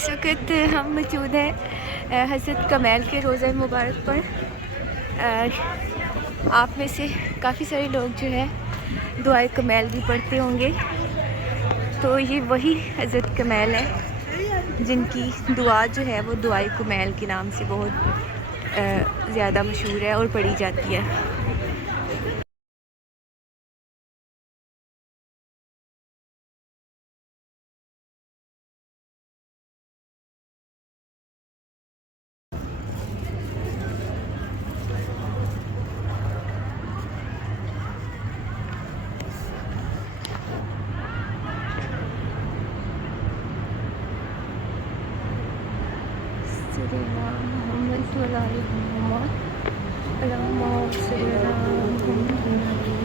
इस वक्त हम मौजूद हैं हज़रत कमैल के रोज़ा मुबारक पर। आप में से काफ़ी सारे लोग जो है दुआए कमैल भी पढ़ते होंगे। तो ये वही हज़रत कमैल है जिनकी दुआ जो है वो दुआए कमैल के नाम से बहुत ज़्यादा मशहूर है और पढ़ी जाती है। मोहम्मद